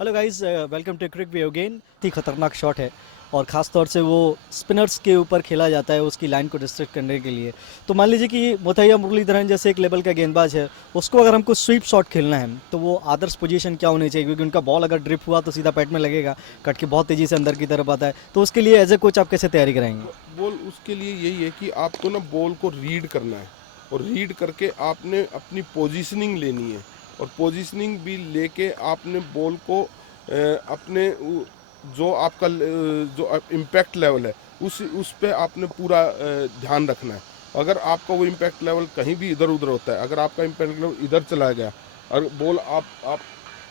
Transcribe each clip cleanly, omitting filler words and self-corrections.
Hello guys, welcome to Cric View again. ही खतरनाक shot है और ख़ास तौर से वो स्पिनर्स के ऊपर खेला जाता है उसकी लाइन को डिस्ट्रैक्ट करने के लिए। तो मान लीजिए कि मुथैया मुरलीधरन जैसे एक लेवल का गेंदबाज है, उसको अगर हमको स्वीप शॉट खेलना है तो वो आदर्श पोजीशन क्या होनी चाहिए? क्योंकि उनका बॉल अगर ड्रिप हुआ तो सीधा पैड में लगेगा, कट के बहुत तेज़ी से अंदर की तरफ आता है। तो उसके लिए एज ए कोच आप कैसे तैयारी कराएंगे? बॉल उसके लिए यही है कि आपको ना बॉल को रीड करना है और रीड करके आपने अपनी पोजीशनिंग लेनी है और पोजीशनिंग भी लेके आपने बॉल को अपने जो आपका जो इम्पैक्ट लेवल है उस पे आपने पूरा ध्यान रखना है। अगर आपका वो इम्पैक्ट लेवल कहीं भी इधर उधर होता है, अगर आपका इम्पैक्ट लेवल इधर चला गया और बॉल आप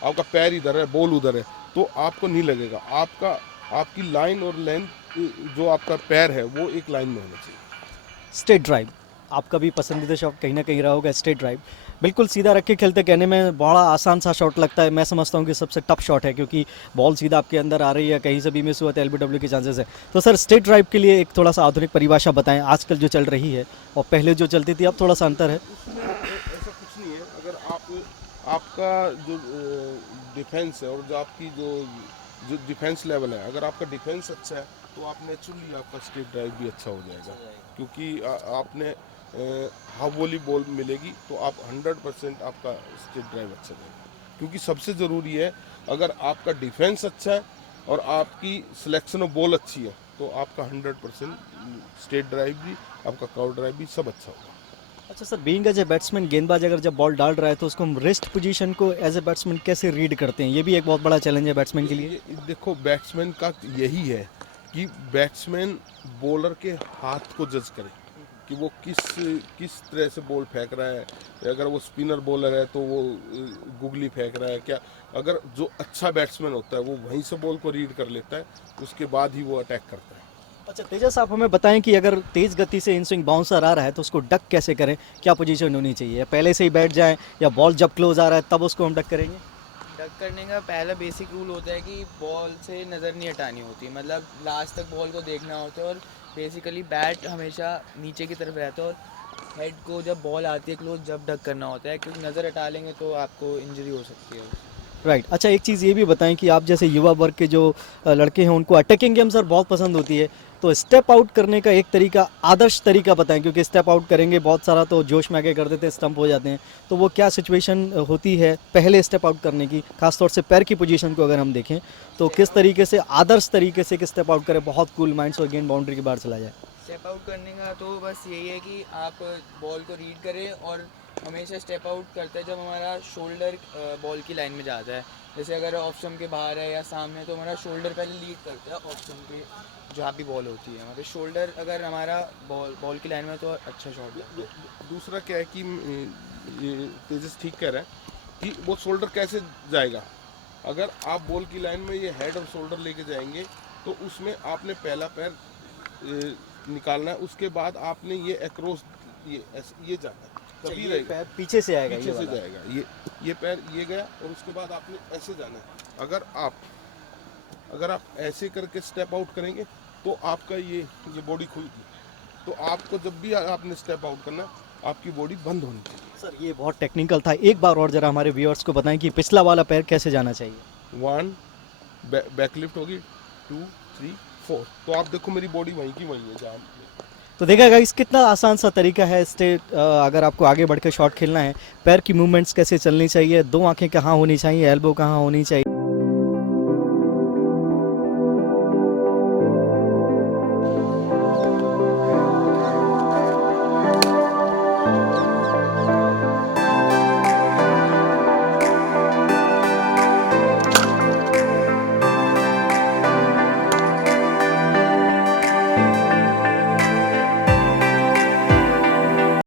आपका पैर इधर है, बॉल उधर है, तो आपको नहीं लगेगा। आपका आपकी लाइन और लेंथ जो आपका पैर है वो एक लाइन में होना चाहिए। स्ट्रेट ड्राइव आपका भी पसंदीदा शॉट कहीं ना कहीं रहा होगा। स्ट्रेट ड्राइव बिल्कुल सीधा रख के खेलते, कहने में बड़ा आसान सा शॉट लगता है। मैं समझता हूँ कि सबसे टफ शॉट है क्योंकि बॉल सीधा आपके अंदर आ रही है, कहीं से भी मिस हुआ तो एलबीडब्ल्यू के चांसेस है। तो सर, स्ट्रेट ड्राइव के लिए एक थोड़ा सा आधुनिक परिभाषा बताएं, आजकल जो चल रही है और पहले जो चलती थी, अब थोड़ा सा अंतर है। उसमें ऐसा कुछ नहीं है। अगर आपका जो डिफेंस है और जो आपकी जो डिफेंस लेवल है, अगर आपका डिफेंस अच्छा है तो आप नेचुरली आपका स्ट्रेट ड्राइव भी अच्छा हो जाएगा। क्योंकि आपने हाफ वॉली बॉल मिलेगी तो आप 100% आपका स्ट्रेट ड्राइव अच्छा जाएगा। क्योंकि सबसे ज़रूरी है, अगर आपका डिफेंस अच्छा है और आपकी सिलेक्शन ऑफ बॉल अच्छी है तो आपका 100% स्ट्रेट ड्राइव भी, आपका कर्व ड्राइव भी सब अच्छा होगा। अच्छा sir, being as a batsman, गेंदबाज अगर जब बॉल डाल रहा है तो उसको हम रेस्ट पोजीशन को एज ए बैट्समैन कैसे रीड करते हैं? ये भी एक बहुत बड़ा चैलेंज है बैट्समैन के लिए। ये देखो, बैट्समैन का यही है कि बैट्समैन बॉलर के हाथ को जज करे कि वो किस तरह से बॉल फेंक रहा है। अगर वो स्पिनर बॉलर है तो वो गुगली फेंक रहा है क्या। अगर जो अच्छा बैट्समैन होता है वो वहीं से बॉल को रीड कर लेता है, उसके बाद ही वो अटैक करता है। अच्छा तेजस, आप हमें बताएं कि अगर तेज गति से इन स्विंग बाउंसर आ रहा है तो उसको डक कैसे करें? क्या पोजीशन होनी चाहिए? पहले से ही बैठ जाएं या बॉल जब क्लोज आ रहा है तब उसको हम डक करेंगे? डक करने का पहला बेसिक रूल होता है कि बॉल से नज़र नहीं हटानी होती, मतलब लास्ट तक बॉल को देखना होता है। और बेसिकली बैट हमेशा नीचे की तरफ रहता है और हेड को जब बॉल आती है क्लोज जब डक करना होता है, क्योंकि नज़र हटा लेंगे तो आपको इंजरी हो सकती है। राइट। अच्छा, एक चीज़ ये भी बताएं कि आप जैसे युवा वर्ग के जो लड़के हैं उनको अटैकिंग गेम सर बहुत पसंद होती है, तो स्टेप आउट करने का एक तरीका, आदर्श तरीका बताएं। क्योंकि स्टेप आउट करेंगे बहुत सारा तो जोश में आगे कर देते हैं, स्टंप हो जाते हैं। तो वो क्या सिचुएशन होती है पहले स्टेप आउट करने की, खासतौर से पैर की पोजीशन को अगर हम देखें तो किस तरीके से आदर्श तरीके से स्टेप आउट करें, बहुत कूल माइंड्स और गेंद बाउंड्री के बाहर चला जाए? स्टेप आउट करने का तो बस यही है कि आप बॉल को रीड करें और हमेशा स्टेप आउट करते हैं जब हमारा शोल्डर बॉल की लाइन में जाता है। जैसे अगर ऑफ स्टंप के बाहर है या सामने तो हमारा शोल्डर पहले लीड करता है। ऑफ स्टंप पे जहाँ भी बॉल होती है हमारे शोल्डर अगर हमारा बॉल की लाइन में तो अच्छा शॉट लगता है। दूसरा क्या है कि ये तेजस ठीक कह रहा है कि वो शोल्डर कैसे जाएगा। अगर आप बॉल की लाइन में ये हेड और शोल्डर लेके जाएंगे तो उसमें आपने पहला पैर निकालना है, उसके बाद आपने ये अक्रॉस ये जाना है, तभी ये रहेगा। पैर पीछे से आएगा, पीछे ये से वाला। जाएगा, ये पैर ये गया और उसके बाद आपने ऐसे जाना है। अगर आप ऐसे करके स्टेप आउट करेंगे तो आपका ये बॉडी खुलगी। तो आपको जब भी आपने स्टेप आउट करना है, आपकी बॉडी बंद होनी चाहिए। सर ये बहुत टेक्निकल था, एक बार और जरा हमारे व्यूअर्स को बताएं कि पिछला वाला पैर कैसे जाना चाहिए। 1 बैकलिफ्ट होगी, 2 3 4। तो आप देखो मेरी बॉडी वहीं की वहीं है जहाँ। तो देखा गाइस, कितना आसान सा तरीका है स्टेट। अगर आपको आगे बढ़ के शॉट खेलना है, पैर की मूवमेंट्स कैसे चलनी चाहिए, दो आंखें कहाँ होनी चाहिए, एल्बो कहाँ होनी चाहिए।